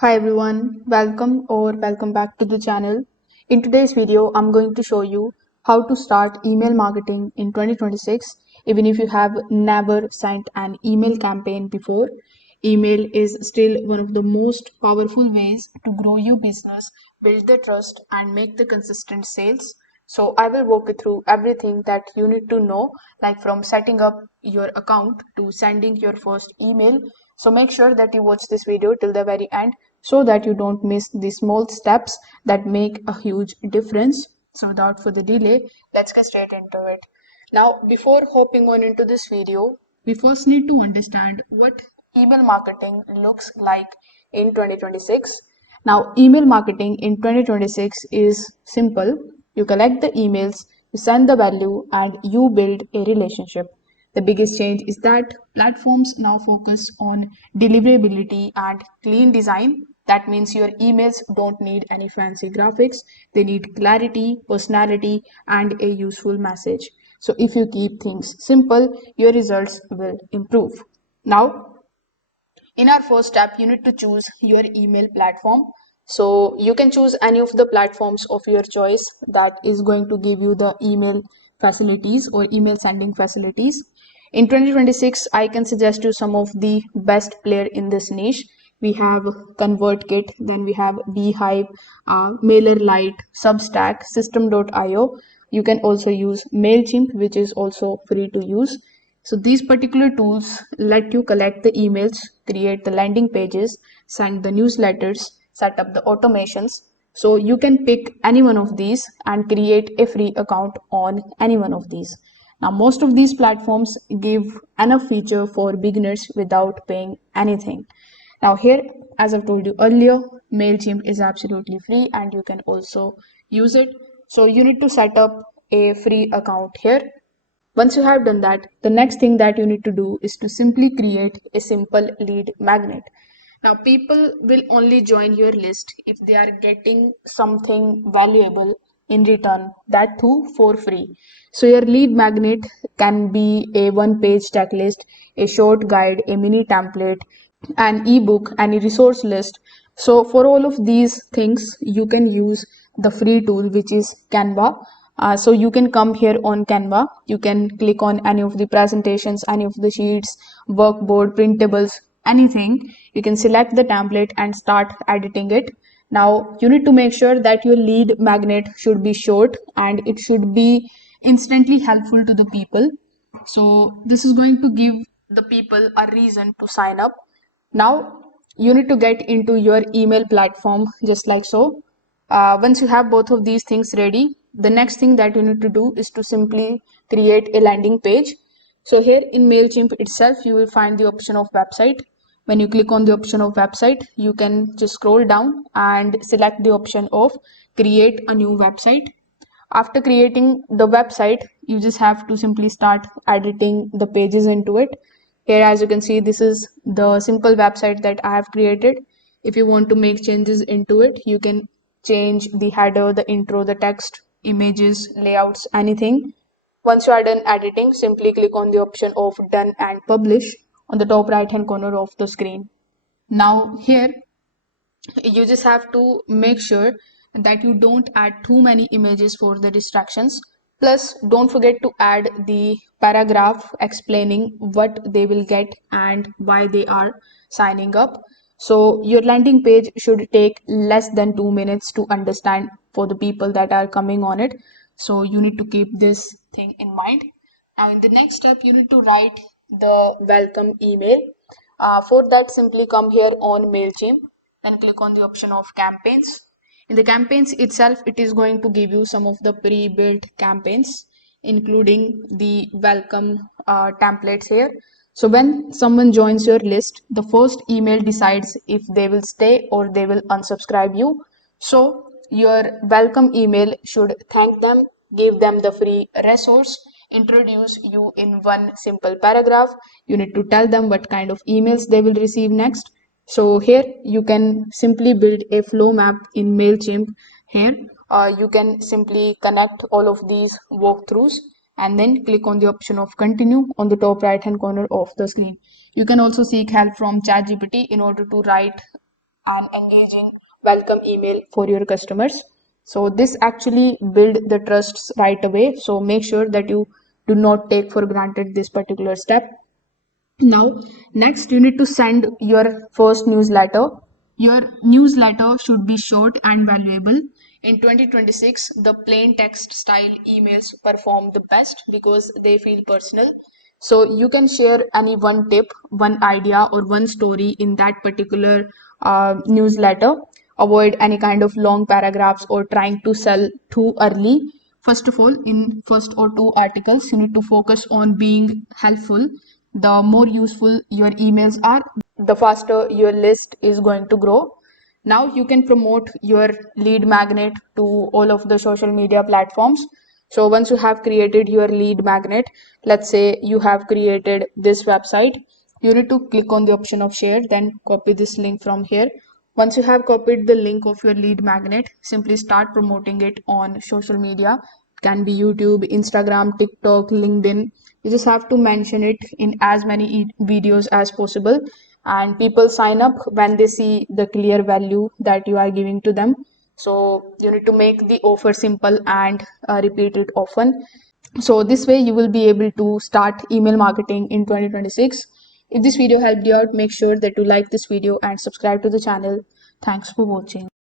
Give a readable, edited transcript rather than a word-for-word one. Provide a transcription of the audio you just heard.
Hi everyone, welcome back to the channel. In today's video, I'm going to show you how to start email marketing in 2026 even if you have never sent an email campaign before. Email is still one of the most powerful ways to grow your business, build the trust and make the consistent sales. So I will walk you through everything that you need to know, like from setting up your account to sending your first email. So make sure that you watch this video till the very end so that you don't miss the small steps that make a huge difference. So without further delay, let's get straight into it. Now, before hopping on into this video, we first need to understand what email marketing looks like in 2026. Now, email marketing in 2026 is simple. You collect the emails, you send the value, and you build a relationship. The biggest change is that platforms now focus on deliverability and clean design. That means your emails don't need any fancy graphics, they need clarity, personality, and a useful message. So, if you keep things simple, your results will improve. Now, in our first step, you need to choose your email platform. So you can choose any of the platforms of your choice that is going to give you the email facilities or email sending facilities. In 2026, I can suggest you some of the best player in this niche. We have ConvertKit, then we have Beehive, MailerLite, Substack, System.io. You can also use MailChimp, which is also free to use. So these particular tools let you collect the emails, create the landing pages, send the newsletters, set up the automations. So you can pick any one of these and create a free account on any one of these. Now most of these platforms give enough feature for beginners without paying anything. Now here, as I've told you earlier, MailChimp is absolutely free and you can also use it. So you need to set up a free account here. Once you have done that, the next thing that you need to do is to simply create a simple lead magnet. Now, people will only join your list if they are getting something valuable in return, that too for free. So, your lead magnet can be a one page checklist, a short guide, a mini template, an ebook, any resource list. So for all of these things, you can use the free tool which is Canva. So you can come here on Canva. You can click on any of the presentations, any of the sheets, workboard, printables, anything. You can select the template and start editing it. Now you need to make sure that your lead magnet should be short and it should be instantly helpful to the people. So this is going to give the people a reason to sign up. Now you need to get into your email platform just like so. Once you have both of these things ready, the next thing that you need to do is to simply create a landing page. So here in MailChimp itself, you will find the option of website. When you click on the option of website, you can just scroll down and select the option of create a new website. After creating the website, you just have to simply start editing the pages into it. Here, as you can see, this is the simple website that I have created. If you want to make changes into it, you can change the header, the intro, the text, images, layouts, anything. Once you are done editing, simply click on the option of done and publish on the top right hand corner of the screen. Now here you just have to make sure that you don't add too many images for the distractions. Plus, don't forget to add the paragraph explaining what they will get and why they are signing up. So your landing page should take less than 2 minutes to understand for the people that are coming on it. So you need to keep this thing in mind. Now in the next step, you need to write the welcome email. For that, simply come here on MailChimp, then click on the option of campaigns. In the campaigns itself, it is going to give you some of the pre-built campaigns, including the welcome templates here. So when someone joins your list, the first email decides if they will stay or they will unsubscribe you. So your welcome email should thank them, give them the free resource, introduce you in one simple paragraph. You need to tell them what kind of emails they will receive next. So here you can simply build a flow map in MailChimp. Here you can simply connect all of these walkthroughs and then click on the option of continue on the top right hand corner of the screen. You can also seek help from ChatGPT in order to write an engaging welcome email for your customers. So this actually build the trusts right away. So make sure that you do not take for granted this particular step. Now, next you need to send your first newsletter. Your newsletter should be short and valuable. In 2026, the plain text style emails perform the best because they feel personal. So you can share any one tip, one idea, or one story in that particular newsletter. Avoid any kind of long paragraphs or trying to sell too early. First of all, in first or two articles, you need to focus on being helpful. The more useful your emails are, the faster your list is going to grow. Now you can promote your lead magnet to all of the social media platforms. So once you have created your lead magnet, let's say you have created this website, you need to click on the option of share, then copy this link from here. Once you have copied the link of your lead magnet, simply start promoting it on social media. It can be YouTube, Instagram, TikTok, LinkedIn. You just have to mention it in as many videos as possible, and people sign up when they see the clear value that you are giving to them. So you need to make the offer simple and repeat it often. So this way you will be able to start email marketing in 2026. If this video helped you out, make sure that you like this video and subscribe to the channel. Thanks for watching.